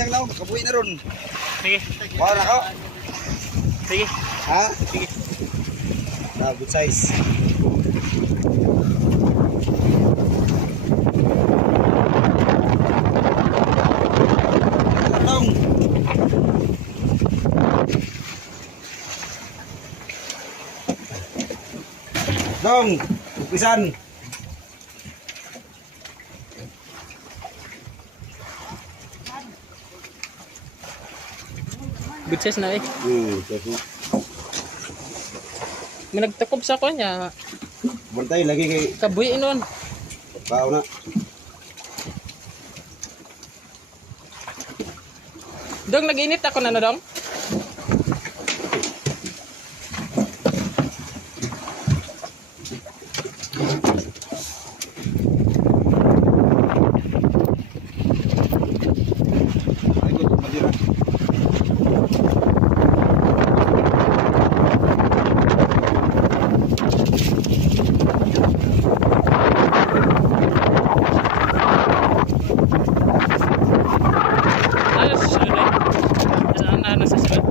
sayang na, kabuhi na ron. Sige. Wala na ako. Sige. Ha? Sige. Good size. Tong. Dong, upisan. Good size na eh. Kasi May nagtakob sa kanya. bantay lagi kay Kabuhi nun. bao na. Dong, nag-init ako na dong. Ay ko madira. Ano sa susunod eh? Ano sa susunod?